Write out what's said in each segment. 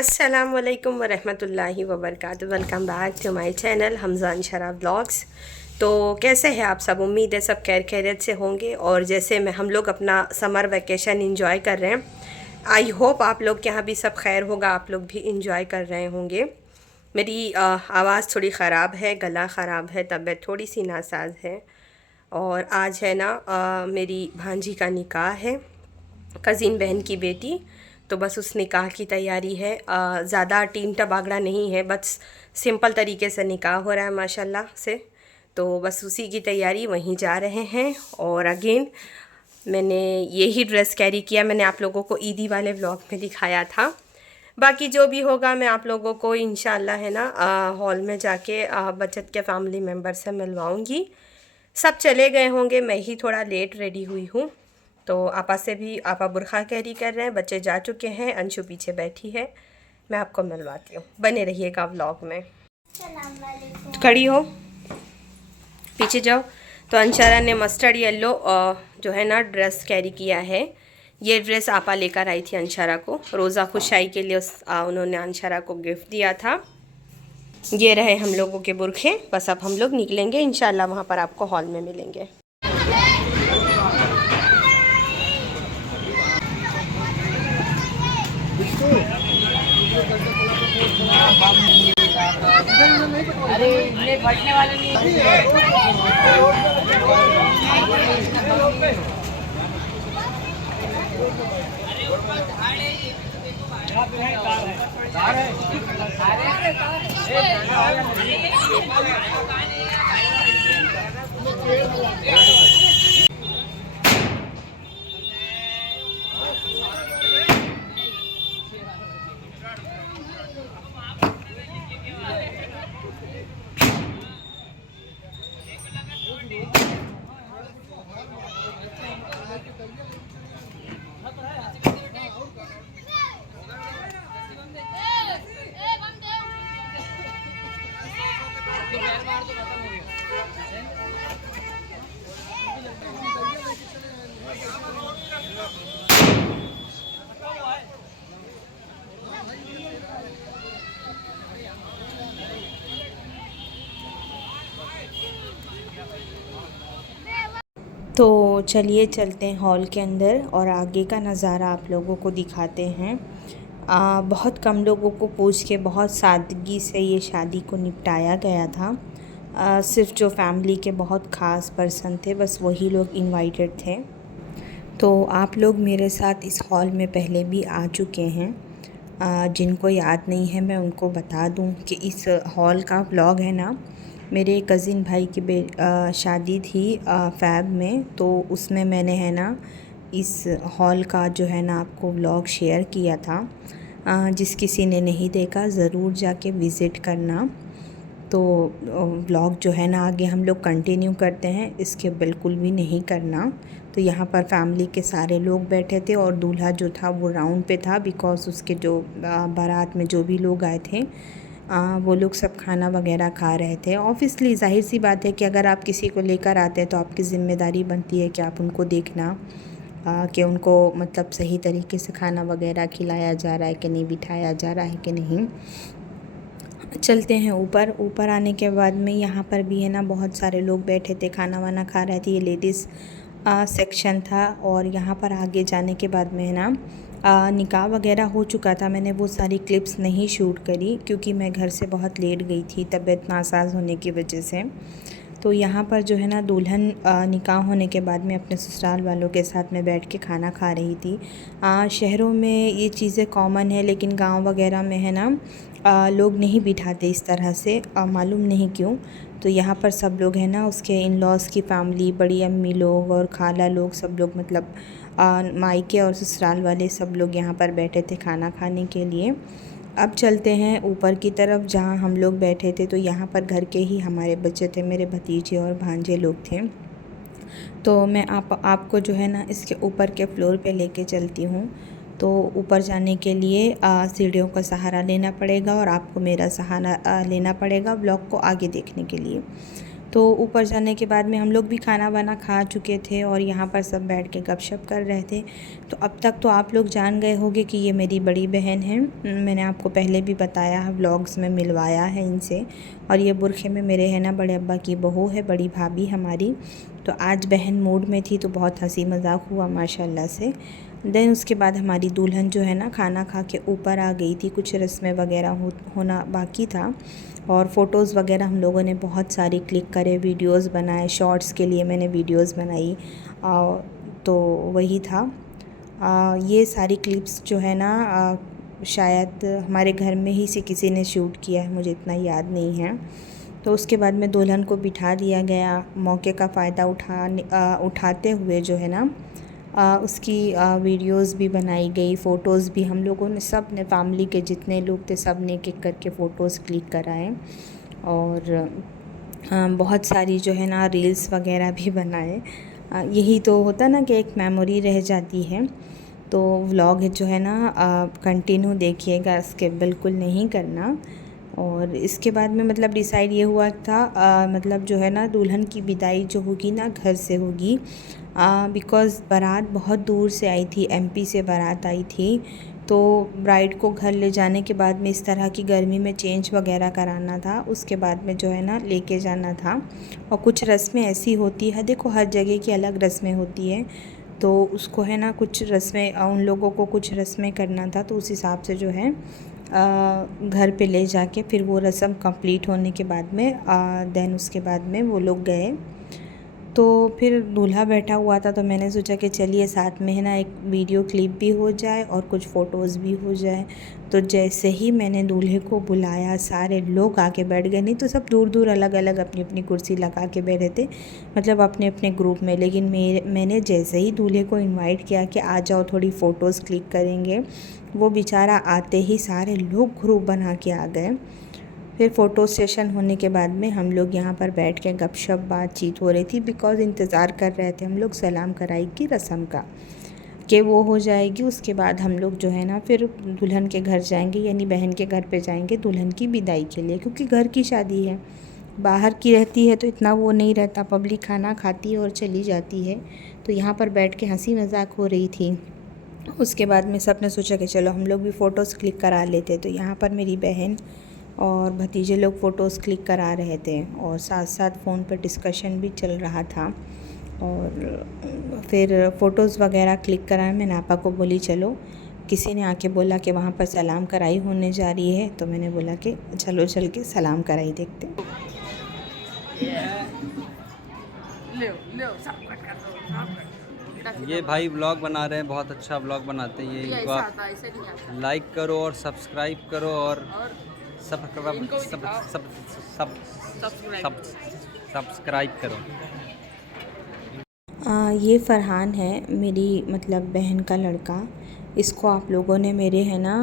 अस्सलामुअलैकुम वरहमतुल्लाहि वबरकातुहू। Welcome back to my channel Hamza Anshara vlogs. तो कैसे हैं आप सब? उम्मीद है सब खैर खैरियत से होंगे। और जैसे मैं हम लोग अपना समर वेकेशन एंजॉय कर रहे हैं, आई होप आप लोग के यहाँ भी सब खैर होगा, आप लोग भी इंजॉय कर रहे होंगे। मेरी आवाज़ थोड़ी ख़राब है, गला ख़राब है, तबीयत थोड़ी सी नासाज है। और आज है ना मेरी भांजी का निकाह है, कज़िन बहन की बेटी। तो बस उस निकाह की तैयारी है। ज़्यादा टीम टबागड़ा नहीं है, बस सिंपल तरीके से निकाह हो रहा है माशाल्लाह से। तो बस उसी की तैयारी, वहीं जा रहे हैं। और अगेन मैंने यही ड्रेस कैरी किया, मैंने आप लोगों को ईदी वाले व्लॉग में दिखाया था। बाकी जो भी होगा मैं आप लोगों को इंशाल्लाह है ना हॉल में जाके बचत के फैमिली मेम्बर से मिलवाऊंगी। सब चले गए होंगे, मैं ही थोड़ा लेट रेडी हुई हूँ। तो आपा से भी, आपा बुरखा कैरी कर रहे हैं, बच्चे जा चुके हैं, अंशु पीछे बैठी है। मैं आपको मिलवाती हूँ, बने रहिएगा व्लॉग में। खड़ी हो, पीछे जाओ। तो अंशरा ने मस्टर्ड येलो जो है ना ड्रेस कैरी किया है। ये ड्रेस आपा लेकर आई थी अंशरा को, रोज़ा खुशाई के लिए उन्होंने अंशरा को गिफ्ट दिया था। ये रहे हम लोगों के बुरखे। बस अब हम लोग निकलेंगे इंशाल्लाह, वहाँ पर आपको हॉल में मिलेंगे। अरे ये फटने वाले नहीं तो चलिए चलते हैं हॉल के अंदर और आगे का नज़ारा आप लोगों को दिखाते हैं। बहुत कम लोगों को पूछ के बहुत सादगी से ये शादी को निपटाया गया था। सिर्फ जो फैमिली के बहुत ख़ास पर्सन थे, बस वही लोग इनवाइटेड थे। तो आप लोग मेरे साथ इस हॉल में पहले भी आ चुके हैं। जिनको याद नहीं है मैं उनको बता दूं कि इस हॉल का व्लॉग है ना, मेरे कज़िन भाई की शादी थी फ़ैब में, तो उसमें मैंने है ना इस हॉल का जो है ना आपको व्लॉग शेयर किया था। जिस किसी ने नहीं देखा ज़रूर जाके विज़िट करना। तो व्लॉग जो है ना आगे हम लोग कंटिन्यू करते हैं, इसके बिल्कुल भी नहीं करना। तो यहाँ पर फैमिली के सारे लोग बैठे थे और दूल्हा जो था वो राउंड पे था, बिकॉज़ उसके जो बारात में जो भी लोग आए थे वो लोग सब खाना वगैरह खा रहे थे। ऑब्वियसली ज़ाहिर सी बात है कि अगर आप किसी को लेकर आते हैं तो आपकी ज़िम्मेदारी बनती है कि आप उनको देखना कि उनको मतलब सही तरीके से खाना वगैरह खिलाया जा रहा है कि नहीं, बिठाया जा रहा है कि नहीं। चलते हैं ऊपर। ऊपर आने के बाद में यहाँ पर भी है ना बहुत सारे लोग बैठे थे, खाना वाना खा रहे थे। ये लेडीज़ सेक्शन था। और यहाँ पर आगे जाने के बाद में है ना निकाह वगैरह हो चुका था। मैंने वो सारी क्लिप्स नहीं शूट करी क्योंकि मैं घर से बहुत लेट गई थी तबीयत नासाज होने की वजह से। तो यहाँ पर जो है ना दुल्हन निकाह होने के बाद में अपने ससुराल वालों के साथ में बैठ के खाना खा रही थी। शहरों में ये चीज़ें कॉमन है, लेकिन गांव वगैरह में है ना लोग नहीं बिठाते इस तरह से, मालूम नहीं क्यों। तो यहाँ पर सब लोग हैं ना उसके इन लॉज़ की फैमिली, बड़ी अम्मी लोग और खाला लोग, सब लोग मतलब मायके और ससुराल वाले सब लोग यहाँ पर बैठे थे खाना खाने के लिए। अब चलते हैं ऊपर की तरफ जहाँ हम लोग बैठे थे। तो यहाँ पर घर के ही हमारे बच्चे थे, मेरे भतीजे और भांजे लोग थे। तो मैं आपको जो है ना इसके ऊपर के फ्लोर पे लेके चलती हूँ। तो ऊपर जाने के लिए सीढ़ियों का सहारा लेना पड़ेगा और आपको मेरा सहारा लेना पड़ेगा ब्लॉग को आगे देखने के लिए। तो ऊपर जाने के बाद में हम लोग भी खाना वाना खा चुके थे और यहाँ पर सब बैठ के गपशप कर रहे थे। तो अब तक तो आप लोग जान गए होंगे कि ये मेरी बड़ी बहन है। मैंने आपको पहले भी बताया है, व्लॉग्स में मिलवाया है इनसे। और ये बुरखे में मेरे है ना बड़े अब्बा की बहू है, बड़ी भाभी हमारी। तो आज बहन मूड में थी तो बहुत हंसी मजाक हुआ माशाल्लाह से। देन उसके बाद हमारी दुल्हन जो है ना खाना खा के ऊपर आ गई थी, कुछ रस्में वगैरह होना बाकी था। और फ़ोटोज़ वगैरह हम लोगों ने बहुत सारी क्लिक करे, वीडियोस बनाए, शॉर्ट्स के लिए मैंने वीडियोस बनाई। तो वही था। ये सारी क्लिप्स जो है ना शायद हमारे घर में ही से किसी ने शूट किया है, मुझे इतना याद नहीं है। तो उसके बाद में दुल्हन को बिठा दिया गया। मौके का फ़ायदा उठाते हुए जो है ना उसकी वीडियोस भी बनाई गई, फ़ोटोज़ भी हम लोगों ने, सब ने, फैमिली के जितने लोग थे सब ने एक एक करके फ़ोटोज़ क्लिक कराए। और बहुत सारी जो है ना रील्स वगैरह भी बनाए। यही तो होता ना कि एक मेमोरी रह जाती है। तो व्लॉग जो है ना कंटिन्यू देखिएगा, इसके बिल्कुल नहीं करना। और इसके बाद में मतलब डिसाइड ये हुआ था मतलब जो है ना दुल्हन की विदाई जो होगी ना घर से होगी, बिकॉज़ बारात बहुत दूर से आई थी, एमपी से बारात आई थी। तो ब्राइड को घर ले जाने के बाद में इस तरह की गर्मी में चेंज वगैरह कराना था, उसके बाद में जो है ना लेके जाना था। और कुछ रस्में ऐसी होती है, देखो हर जगह की अलग रस्में होती है। तो उसको है ना कुछ रस्में, उन लोगों को कुछ रस्में करना था, तो उस हिसाब से जो है घर पे ले जाके फिर वो रस्म कंप्लीट होने के बाद में देन उसके बाद में वो लोग गए। तो फिर दूल्हा बैठा हुआ था तो मैंने सोचा कि चलिए साथ में है ना एक वीडियो क्लिप भी हो जाए और कुछ फ़ोटोज़ भी हो जाए। तो जैसे ही मैंने दूल्हे को बुलाया सारे लोग आके बैठ गए, नहीं तो सब दूर दूर अलग अलग अपनी अपनी कुर्सी लगा के बैठे थे, मतलब अपने अपने ग्रुप में। लेकिन मैंने जैसे ही दूल्हे को इनवाइट किया कि आ जाओ थोड़ी फ़ोटोज़ क्लिक करेंगे, वो बेचारा आते ही सारे लोग ग्रुप बना के आ गए। फिर फ़ोटो सेशन होने के बाद में हम लोग यहाँ पर बैठ के गपशप बातचीत हो रही थी, बिकॉज़ इंतज़ार कर रहे थे हम लोग सलाम कराई की रस्म का कि वो हो जाएगी। उसके बाद हम लोग जो है ना फिर दुल्हन के घर जाएंगे, यानी बहन के घर पे जाएंगे दुल्हन की विदाई के लिए, क्योंकि घर की शादी है। बाहर की रहती है तो इतना वो नहीं रहता, पब्लिक खाना खाती है और चली जाती है। तो यहाँ पर बैठ के हंसी मजाक हो रही थी। उसके बाद में सब ने सोचा कि चलो हम लोग भी फ़ोटोज़ क्लिक करा लेते। तो यहाँ पर मेरी बहन और भतीजे लोग फ़ोटोज़ क्लिक करा रहे थे और साथ साथ फ़ोन पर डिस्कशन भी चल रहा था। और फिर फ़ोटोज़ वगैरह क्लिक कराए। मैंने आपा को बोली चलो, किसी ने आके बोला कि वहाँ पर सलाम कराई होने जा रही है, तो मैंने बोला कि चलो चल के सलाम कराई देखते। ये भाई व्लॉग बना रहे हैं, बहुत अच्छा व्लॉग बनाते हैं ये। इनको आप लाइक करो और सब्सक्राइब करो और सब्सक्राइब करो। ये फ़रहान है, मेरी मतलब बहन का लड़का। इसको आप लोगों ने मेरे है ना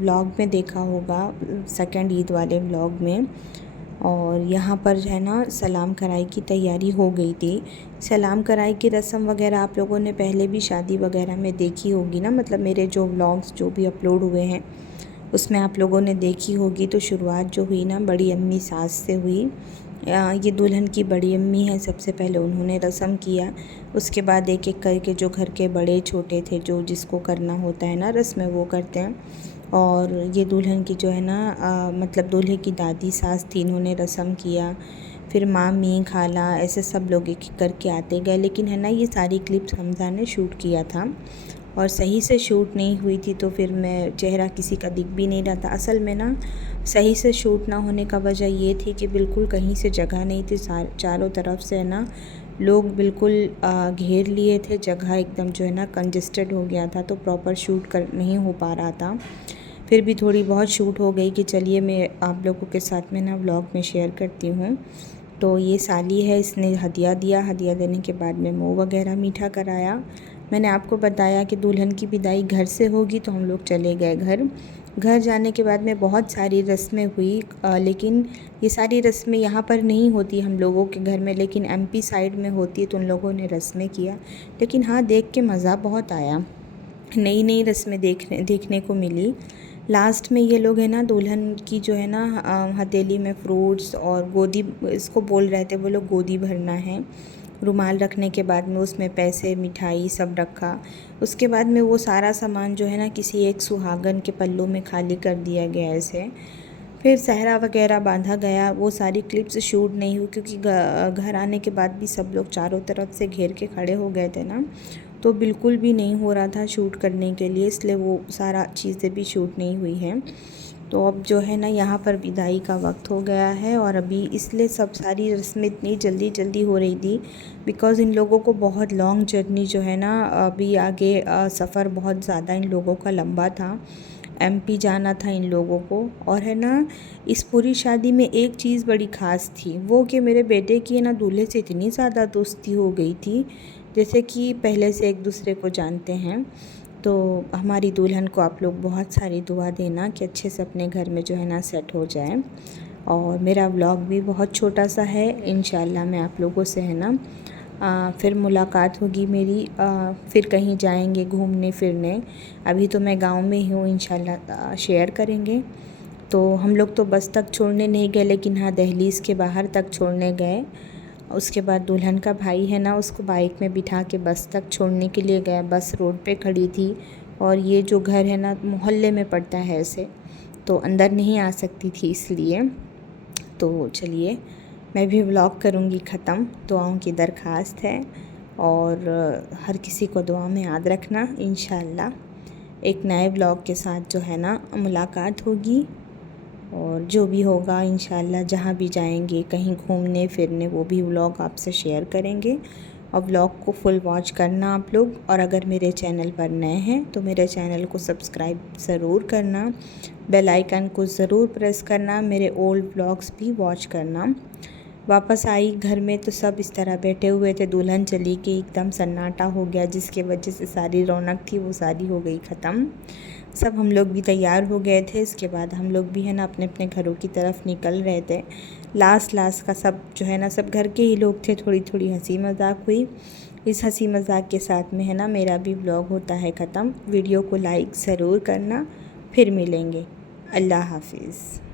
व्लॉग में देखा होगा, सेकंड ईद वाले व्लॉग में। और यहाँ पर है ना सलाम कराई की तैयारी हो गई थी। सलाम कराई की रस्म वगैरह आप लोगों ने पहले भी शादी वगैरह में देखी होगी ना, मतलब मेरे जो व्लॉग्स जो भी अपलोड हुए हैं उसमें आप लोगों ने देखी होगी। तो शुरुआत जो हुई ना बड़ी अम्मी सास से हुई। ये दुल्हन की बड़ी अम्मी है, सबसे पहले उन्होंने रस्म किया। उसके बाद एक एक करके जो घर के बड़े छोटे थे, जो जिसको करना होता है ना रस्म, वो करते हैं। और ये दुल्हन की जो है ना मतलब दूल्हे की दादी सास थी, इन्होंने रस्म किया। फिर मामी खाला ऐसे सब लोग एक एक करके आते गए। लेकिन है ना ये सारी क्लिप्स हमजा ने शूट किया था और सही से शूट नहीं हुई थी, तो फिर मैं चेहरा किसी का दिख भी नहीं रहा था। असल में ना सही से शूट ना होने का वजह ये थी कि बिल्कुल कहीं से जगह नहीं थी, चारों तरफ से है ना लोग बिल्कुल घेर लिए थे, जगह एकदम जो है ना कंजेस्टेड हो गया था, तो प्रॉपर शूट कर नहीं हो पा रहा था। फिर भी थोड़ी बहुत शूट हो गई कि चलिए मैं आप लोगों के साथ में ना व्लॉग में शेयर करती हूँ। तो ये साली है, इसने हदिया दिया। हदिया देने के बाद में मुँह वगैरह मीठा कराया। मैंने आपको बताया कि दुल्हन की विदाई घर से होगी, तो हम लोग चले गए घर। घर जाने के बाद में बहुत सारी रस्में हुई, लेकिन ये सारी रस्में यहाँ पर नहीं होती हम लोगों के घर में, लेकिन एमपी साइड में होती है, तो उन लोगों ने रस्में किया। लेकिन हाँ देख के मज़ा बहुत आया, नई नई रस्में देखने को मिली। लास्ट में ये लोग है ना दुल्हन की जो है ना हथेली में फ्रूट्स और गोदी, इसको बोल रहे थे वो लोग गोदी भरना है। रुमाल रखने के बाद में उसमें पैसे मिठाई सब रखा। उसके बाद में वो सारा सामान जो है ना किसी एक सुहागन के पल्लों में खाली कर दिया गया ऐसे। फिर सहरा वगैरह बांधा गया। वो सारी क्लिप्स शूट नहीं हुई क्योंकि घर आने के बाद भी सब लोग चारों तरफ से घेर के खड़े हो गए थे ना, तो बिल्कुल भी नहीं हो रहा था शूट करने के लिए, इसलिए वो सारा चीज़ें भी शूट नहीं हुई हैं। तो अब जो है ना यहाँ पर विदाई का वक्त हो गया है और अभी इसलिए सब सारी रस्में इतनी जल्दी जल्दी हो रही थी बिकॉज़ इन लोगों को बहुत लॉन्ग जर्नी जो है ना अभी आगे सफ़र बहुत ज़्यादा इन लोगों का लंबा था। एमपी जाना था इन लोगों को। और है ना इस पूरी शादी में एक चीज़ बड़ी ख़ास थी, वो कि मेरे बेटे की है ना दूल्हे से इतनी ज़्यादा दोस्ती हो गई थी जैसे कि पहले से एक दूसरे को जानते हैं। तो हमारी दुल्हन को आप लोग बहुत सारी दुआ देना कि अच्छे से अपने घर में जो है ना सेट हो जाए। और मेरा व्लॉग भी बहुत छोटा सा है, इंशाल्लाह मैं आप लोगों से है ना फिर मुलाकात होगी मेरी, फिर कहीं जाएंगे घूमने फिरने। अभी तो मैं गांव में ही हूँ, इंशाल्लाह शेयर करेंगे। तो हम लोग तो बस तक छोड़ने नहीं गए, लेकिन हाँ दहलीज़ के बाहर तक छोड़ने गए। उसके बाद दुल्हन का भाई है ना उसको बाइक में बिठा के बस तक छोड़ने के लिए गया। बस रोड पे खड़ी थी और ये जो घर है ना मोहल्ले में पड़ता है ऐसे, तो अंदर नहीं आ सकती थी इसलिए। तो चलिए मैं भी व्लॉग करूँगी ख़त्म। दुआओं की दरख्वास्त है और हर किसी को दुआ में याद रखना। इंशाल्लाह एक नए व्लॉग के साथ जो है ना मुलाकात होगी और जो भी होगा इंशाल्लाह जहाँ भी जाएंगे कहीं घूमने फिरने वो भी व्लॉग आपसे शेयर करेंगे। और व्लॉग को फुल वॉच करना आप लोग। और अगर मेरे चैनल पर नए हैं तो मेरे चैनल को सब्सक्राइब ज़रूर करना, बेल आइकन को ज़रूर प्रेस करना, मेरे ओल्ड व्लॉग्स भी वॉच करना। वापस आई घर में तो सब इस तरह बैठे हुए थे, दुल्हन चली गई, एकदम सन्नाटा हो गया जिसके वजह से सारी रौनक थी वो सारी हो गई ख़त्म। सब हम लोग भी तैयार हो गए थे। इसके बाद हम लोग भी है ना अपने अपने घरों की तरफ निकल रहे थे। लास्ट का सब जो है ना सब घर के ही लोग थे। थोड़ी थोड़ी हंसी मजाक हुई। इस हंसी मजाक के साथ में है ना मेरा भी व्लॉग होता है ख़त्म। वीडियो को लाइक ज़रूर करना। फिर मिलेंगे। अल्लाह हाफिज़।